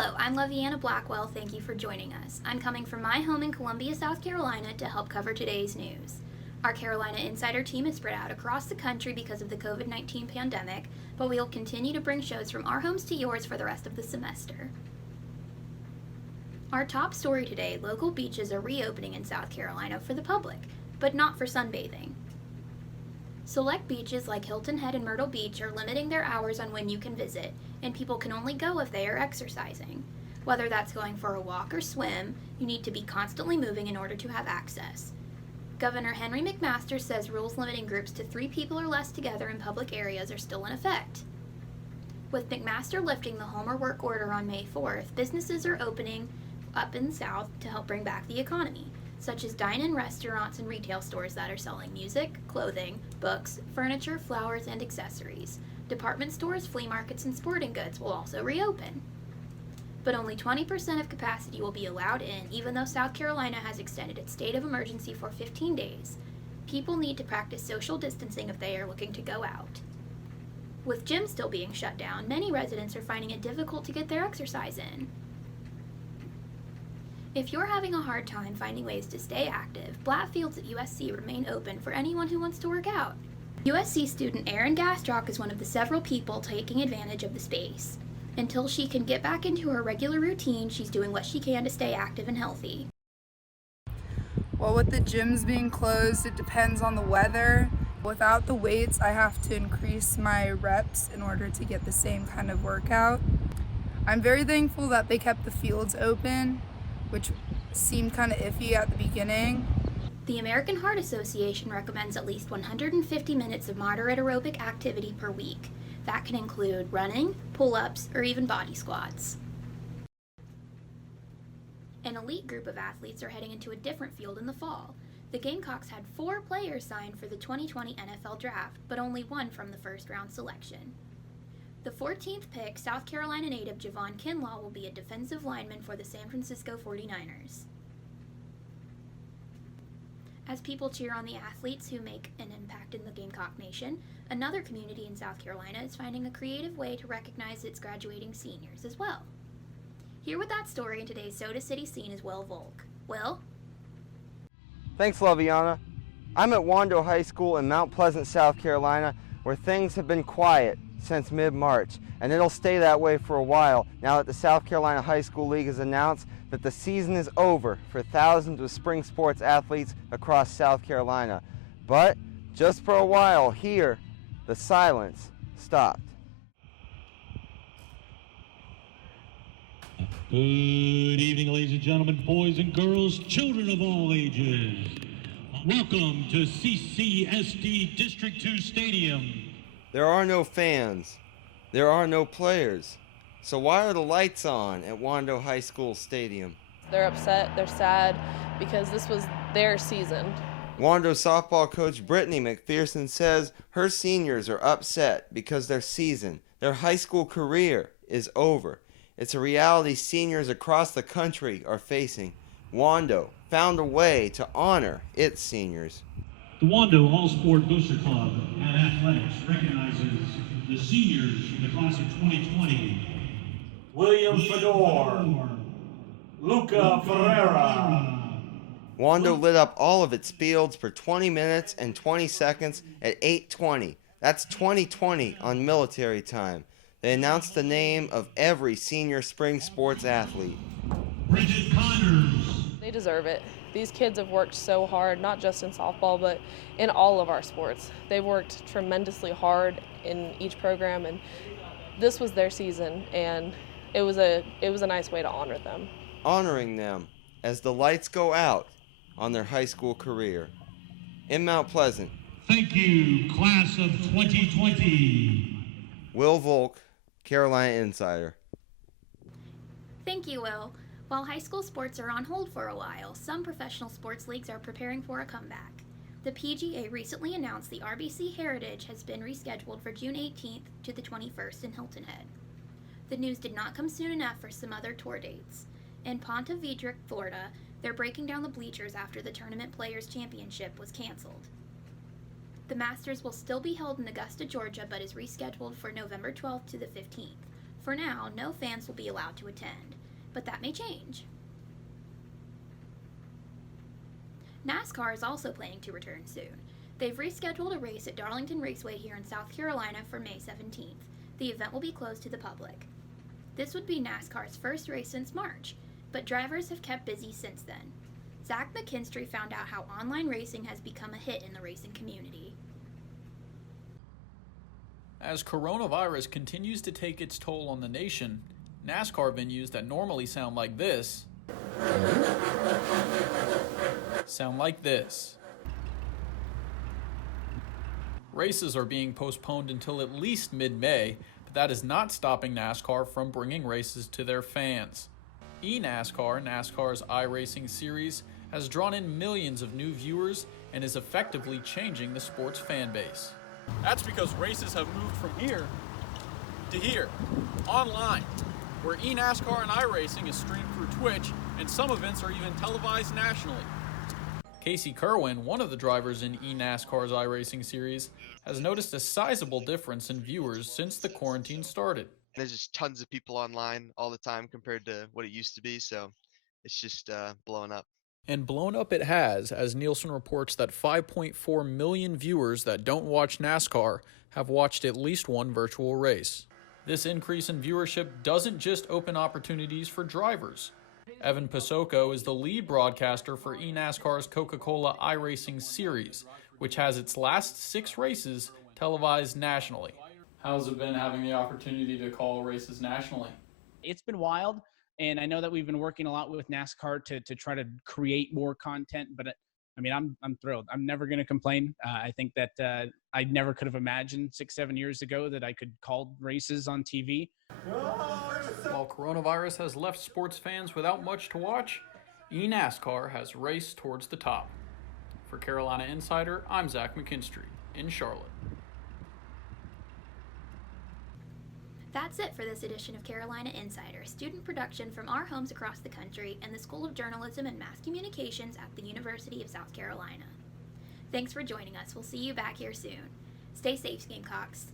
Hello, I'm Lovianna Blackwell. Thank you for joining us. I'm coming from my home in Columbia, South Carolina to help cover today's news. Our Carolina Insider team is spread out across the country because of the COVID-19 pandemic, but we will continue to bring shows from our homes to yours for the rest of the semester. Our top story today, local beaches are reopening in South Carolina for the public, but not for sunbathing. Select beaches like Hilton Head and Myrtle Beach are limiting their hours on when you can visit, and people can only go if they are exercising. Whether that's going for a walk or swim, you need to be constantly moving in order to have access. Governor Henry McMaster says rules limiting groups to 3 people or less together in public areas are still in effect. With McMaster lifting the home or work order on May 4th, businesses are opening up in the South to help bring back the economy, such as dine-in restaurants and retail stores that are selling music, clothing, books, furniture, flowers, and accessories. Department stores, flea markets, and sporting goods will also reopen. But only 20% of capacity will be allowed in, even though South Carolina has extended its state of emergency for 15 days. People need to practice social distancing if they are looking to go out. With gyms still being shut down, many residents are finding it difficult to get their exercise in. If you're having a hard time finding ways to stay active, Blatt Fields at UofSC remain open for anyone who wants to work out. UofSC student Erin Gastrock is one of the several people taking advantage of the space. Until she can get back into her regular routine, she's doing what she can to stay active and healthy. Well, with the gyms being closed, it depends on the weather. Without the weights, I have to increase my reps in order to get the same kind of workout. I'm very thankful that they kept the fields open, which seemed kind of iffy at the beginning. The American Heart Association recommends at least 150 minutes of moderate aerobic activity per week. That can include running, pull-ups, or even body squats. An elite group of athletes are heading into a different field in the fall. The Gamecocks had 4 players signed for the 2020 NFL Draft, but only 1 from the first-round selection. The 14th pick, South Carolina native Javon Kinlaw will be a defensive lineman for the San Francisco 49ers. As people cheer on the athletes who make an impact in the Gamecock Nation, another community in South Carolina is finding a creative way to recognize its graduating seniors as well. Here with that story in today's Soda City Scene is Will Volk. Will? Thanks, Lovianna. I'm at Wando High School in Mount Pleasant, South Carolina, where things have been quiet since mid-March, and it'll stay that way for a while now that the South Carolina High School League has announced that the season is over for thousands of spring sports athletes across South Carolina. But just for a while here, the silence stopped. Good evening, ladies and gentlemen, boys and girls, children of all ages. Welcome to CCSD District 2 Stadium. There are no fans. There are no players. So why are the lights on at Wando High School Stadium? They're upset, they're sad, because this was their season. Wando softball coach Brittany McPherson says her seniors are upset because their season, their high school career, is over. It's a reality seniors across the country are facing. Wando found a way to honor its seniors. The Wando All-Sport Booster Club and Athletics recognizes the seniors from the class of 2020. William Fedor, Luca Ferreira. Wando lit up all of its fields for 20 minutes and 20 seconds at 8:20. That's 2020 on military time. They announced the name of every senior spring sports athlete. Bridget Connors. They deserve it. These kids have worked so hard, not just in softball, but in all of our sports. They've worked tremendously hard in each program, and this was their season, and it was a nice way to honor them. Honoring them as the lights go out on their high school career. In Mount Pleasant. Thank you, class of 2020. Will Volk, Carolina Insider. Thank you, Will. While high school sports are on hold for a while, some professional sports leagues are preparing for a comeback. The PGA recently announced the RBC Heritage has been rescheduled for June 18th to the 21st in Hilton Head. The news did not come soon enough for some other tour dates. In Ponte Vedra, Florida, they're breaking down the bleachers after the Tournament Players Championship was canceled. The Masters will still be held in Augusta, Georgia, but is rescheduled for November 12th to the 15th. For now, no fans will be allowed to attend, but that may change. NASCAR is also planning to return soon. They've rescheduled a race at Darlington Raceway here in South Carolina for May 17th. The event will be closed to the public. This would be NASCAR's first race since March, but drivers have kept busy since then. Zach McKinstry found out how online racing has become a hit in the racing community. As coronavirus continues to take its toll on the nation, NASCAR venues that normally sound like this sound like this. Races are being postponed until at least mid-May, but that is not stopping NASCAR from bringing races to their fans. eNASCAR, NASCAR's iRacing series, has drawn in millions of new viewers and is effectively changing the sport's fan base. That's because races have moved from here to here, online, where eNASCAR and iRacing is streamed through Twitch, and some events are even televised nationally. Casey Kerwin, one of the drivers in eNASCAR's iRacing series, has noticed a sizable difference in viewers since the quarantine started. There's just tons of people online all the time compared to what it used to be, so it's just blowing up. And blown up it has, as Nielsen reports that 5.4 million viewers that don't watch NASCAR have watched at least one virtual race. This increase in viewership doesn't just open opportunities for drivers. Evan Pasoko is the lead broadcaster for eNASCAR's Coca-Cola iRacing series, which has its last 6 races televised nationally. How's it been having the opportunity to call races nationally? It's been wild, and I know that we've been working a lot with NASCAR to try to create more content, but I mean, I'm thrilled. I'm never going to complain. I think that I never could have imagined 6-7 years ago that I could call races on TV. While coronavirus has left sports fans without much to watch, eNASCAR has raced towards the top. For Carolina Insider, I'm Zach McKinstry in Charlotte. That's it for this edition of Carolina Insider, student production from our homes across the country and the School of Journalism and Mass Communications at the University of South Carolina. Thanks for joining us. We'll see you back here soon. Stay safe, Gamecocks.